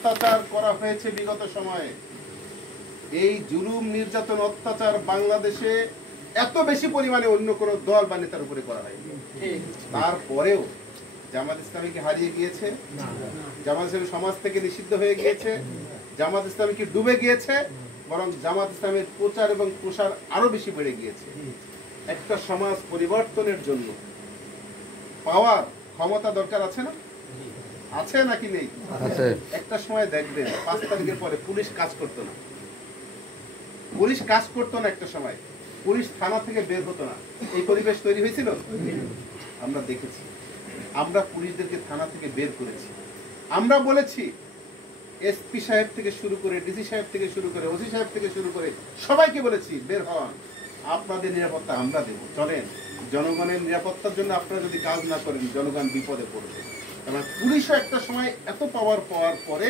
অত্যাচার করা হয়েছে বিগত সময়ে, এই জুলুম নির্যাতন অত্যাচার বাংলাদেশে এত বেশি পরিমাণে অন্য কোনো দল বা নেতার উপরে করা হয়নি। তারপরেও জামাত ইসলামীকে হারিয়ে গিয়েছে, জামাত ইসলামী সমাজ থেকে নিষিদ্ধ হয়ে গিয়েছে, জামাত ইসলামী কি ডুবে গিয়েছে, বরং জামাত ইসলামের প্রচার এবং প্রসার আরো বেশি বেড়ে গিয়েছে। একটা সমাজ পরিবর্তনের জন্য পাওয়ার ক্ষমতা দরকার আছে না? আছে নাকি নেই? একটা সময় দেখবেন 5 তারিখের পরে পুলিশ কাজ করতো না, পুলিশ কাজ করতো না, একটা সময় পুলিশ থানা থেকে বের হতো না। এই পরিবেশ তৈরি হয়েছিল, আমরা দেখেছি। আমরা পুলিশদেরকে থানা থেকে বের করেছি, আমরা বলেছি এসপি সাহেব থেকে শুরু করে ডিসি সাহেব থেকে শুরু করে ওসি সাহেব থেকে শুরু করে সবাইকে বলেছি বের হন, আপনাদের নিরাপত্তা আমরা দেব, চলেন। জনগণের নিরাপত্তার জন্য আপনারা যদি কাজ না করেন জনগণ বিপদে পড়বে। কারণ পুলিশও একটা সময় এত পাওয়ার পাওয়ার পরে,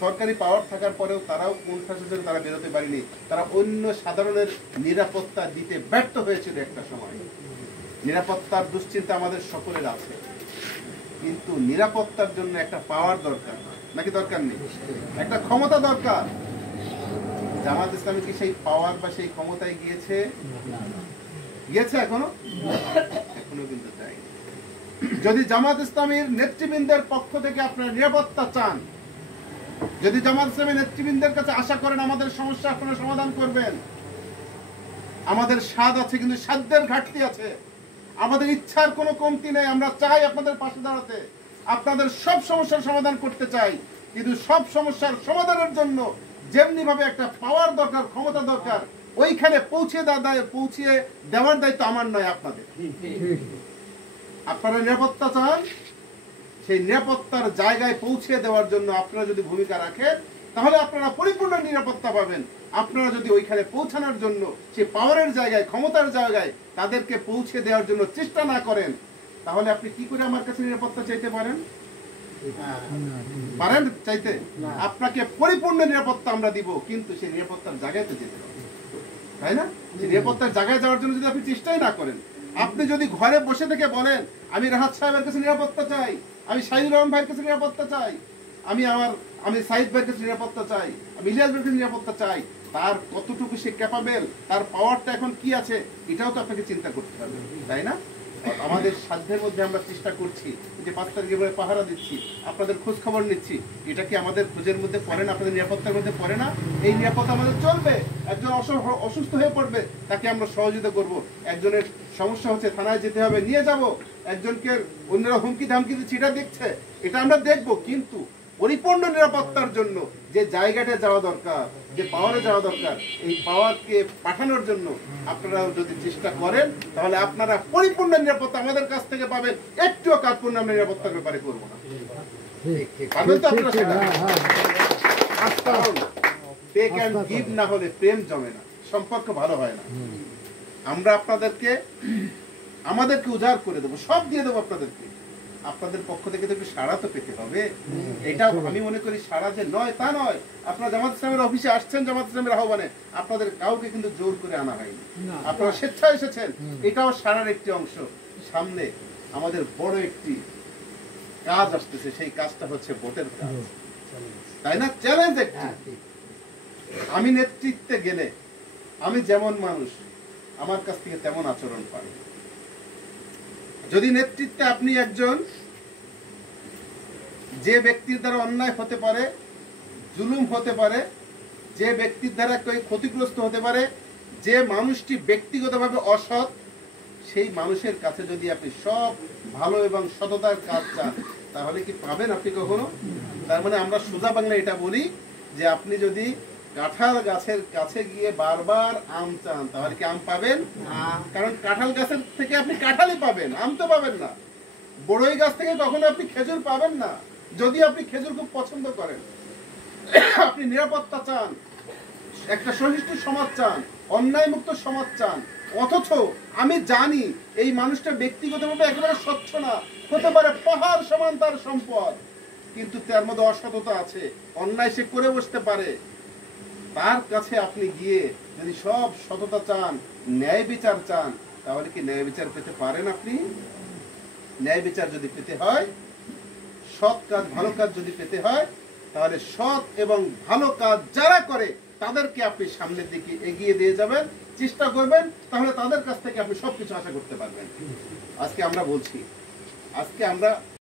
সরকারি পাওয়ার থাকার পরেও তারাও কোণঠাসা, তারা বেরোতে পারেনি, তারা অন্য সাধারণের নিরাপত্তা দিতে ব্যর্থ হয়েছিল একটা সময়। নিরাপত্তার দুশ্চিন্তা আমাদের সকলের আছে, কিন্তু নিরাপত্তার জন্য একটা পাওয়ার দরকার, নাকি দরকার নেই? একটা ক্ষমতা দরকার। জামাত ইসলামী কি সেই পাওয়ার বা সেই ক্ষমতায় গিয়েছে? গিয়েছে এখনো? এখনো কিন্তু চাই। যদি জামাত ইসলামীর নেতৃবৃন্দের পক্ষ থেকে আপনারা নিরাপত্তা চান, যদি জামাত ইসলামীর নেতৃবৃন্দের কাছে আশা করেন আমাদের সমস্যা আপনারা সমাধান করবেন, আমাদের স্বাদ আছে কিন্তু সাধ্যের ঘাটতি আছে, আমাদের ইচ্ছার কোনো কমতি নেই, আমরা চাই আপনাদের পাশে দাঁড়াতে, আপনাদের সব সমস্যার সমাধান করতে চাই। কিন্তু সব সমস্যার সমাধানের জন্য যেমনি ভাবে একটা পাওয়ার দরকার, ক্ষমতা দরকার, ওইখানে পৌঁছে দেওয়ার দায়িত্ব আমার নয়, আপনাদের। আপনারা নিরাপত্তা চান, সেই নিরাপত্তার জায়গায় পৌঁছে দেওয়ার জন্য আপনারা যদি ভূমিকা রাখেন তাহলে আপনারা পরিপূর্ণ নিরাপত্তা পাবেন। আপনারা যদি ওইখানে পৌঁছানোর জন্য সেই পাওয়ারের জায়গায়, ক্ষমতার জায়গায় তাদেরকে পৌঁছে দেওয়ার জন্য চেষ্টা না করেন, তাহলে আপনি কি করে আমার কাছে নিরাপত্তা চাইতে পারেন? পারেন চাইতে? আপনাকে পরিপূর্ণ নিরাপত্তা আমরা দিব, কিন্তু সেই নিরাপত্তার জায়গায় তো যেতে হবে, তাই না? সেই নিরাপত্তার জায়গায় যাওয়ার জন্য যদি আপনি চেষ্টাই না করেন, আপনি যদি ঘরে বসে থেকে বলেন আমি রাহাত সাহেবের কাছে নিরাপত্তা চাই, আমি শাহিদুর রহমান ভাইয়ের কাছে নিরাপত্তা চাই, আমি সাইদ ভাইয়ের কাছে নিরাপত্তা চাই, আমি ইলিয়াস ভাইয়ের কাছে নিরাপত্তা চাই, তার কতটুকু সে ক্যাপাবেল, তার পাওয়ারটা এখন কি আছে, এটাও তো আপনাকে চিন্তা করতে হবে, তাই না? আমাদের সাধ্যের মধ্যে আমরা চেষ্টা করছি যে 5 তারিখে পাহারা দিচ্ছি, আপনাদের খোঁজ খবর নিচ্ছি, এটা কি আমাদের খোঁজের মধ্যে পড়ে না? আপনাদের নিরাপত্তার মধ্যে পড়ে না? এই নিরাপত্তা আমাদের চলবে। একজন অসুস্থ হয়ে পড়বে, তাকে আমরা সহযোগিতা করব। একজনের সমস্যা হচ্ছে, থানায় যেতে হবে, নিয়ে যাব। একজনকে অন্যরা হুমকি ধামকি দিচ্ছে, এটা দেখছে, এটা আমরা দেখব। কিন্তু পরিপূর্ণ নিরাপত্তার জন্য যে জায়গাটা যাওয়া দরকার, যে পাওয়ারে যাওয়া দরকার, এই পাওয়ারকে পাঠানোর জন্য আপনারা যদি চেষ্টা করেন তাহলে আপনারা পরিপূর্ণ নিরাপত্তা আমাদের কাছ থেকে পাবেন। একটুও কার্পণ্য আমরা নিরাপত্তার ব্যাপারে করবো না, পারবেন তো আপনারা সেটা? টেক অ্যান্ড গিভ না হলে প্রেম জমে না, সম্পর্ক ভালো হয় না। আমরা আমাদেরকে উজাড় করে দেবো, সব দিয়ে দেবো আপনাদেরকে। আপনাদের পক্ষ থেকে তো একটু সাড়া তো পেতে হবে। এটা আমি মনে করি সাড়া যে নয় তা নয়। আপনারা জামাত ইসলামের অফিসে আসছেন, জামাত ইসলামের আহ্বানে, আপনাদের কাউকে কিন্তু জোর করে আনা হয়নি, আপনারা স্বেচ্ছায় এসেছেন, এটাও সাড়ার একটি অংশ। সামনে আমাদের বড় একটি কাজ আসতেছে, সেই কাজটা হচ্ছে ভোটের কাজ, তাই না? চ্যালেঞ্জ একটি। আমি নেতৃত্বে গেলে আমি যেমন মানুষ, আমার কাছ থেকে তেমন আচরণ পাই। যদি নেতৃত্বে আপনি একজন যে ব্যক্তির দ্বারা অন্যায় হতে পারে, জুলুম হতে পারে, যে ব্যক্তির দ্বারা কেউ ক্ষতিগ্রস্ত হতে পারে, যে মানুষটি ব্যক্তিগতভাবে অসৎ, সেই মানুষের কাছে যদি আপনি সব ভালো এবং সততার কাজ চান, তাহলে কি পাবেন আপনি কখনো? তার মানে আমরা সোজা বাংলা এটা বলি যে আপনি যদি কাঁঠাল গাছের কাছে গিয়ে বারবার আম চান, তাহলে কি আম পাবেন? কারণ কাঁঠাল গাছের থেকে আপনি কাঁঠালই পাবেন, আম তো পাবেন না। বড়ই গাছ থেকে কখনো আপনি খেজুর পাবেন না, যদি আপনি খেজুর খুব পছন্দ করেন। আপনি নিরাপত্তা চান, একটা সহিষ্ণু সমাজ চান, অন্যায় মুক্ত সমাজ চান, অথচ আমি জানি এই মানুষটা ব্যক্তিগতভাবে একেবারে স্বচ্ছ না, হতে পারে পাহাড় সমান তার সম্পদ, কিন্তু তার মধ্যে অসততা আছে, অন্যায় সে করে বসতে পারে। তার কাছে আপনি গিয়ে যদি সব সততা চান, ন্যায় বিচার চান, তাহলে কি ন্যায় বিচার পেতে পারেন আপনি? ন্যায় বিচার যদি পেতে হয়, সৎ কাজ, ভালো কাজ যদি পেতে হয়, তাহলে সৎ এবং ভালো কাজ যারা করে তাদেরকে আপনি সামনের দিকে এগিয়ে দিয়ে যাবেন, চেষ্টা করবেন, তাহলে তাদের কাছ থেকে আপনি সবকিছু আশা করতে পারবেন। আজকে আমরা বলছি, আজকে আমরা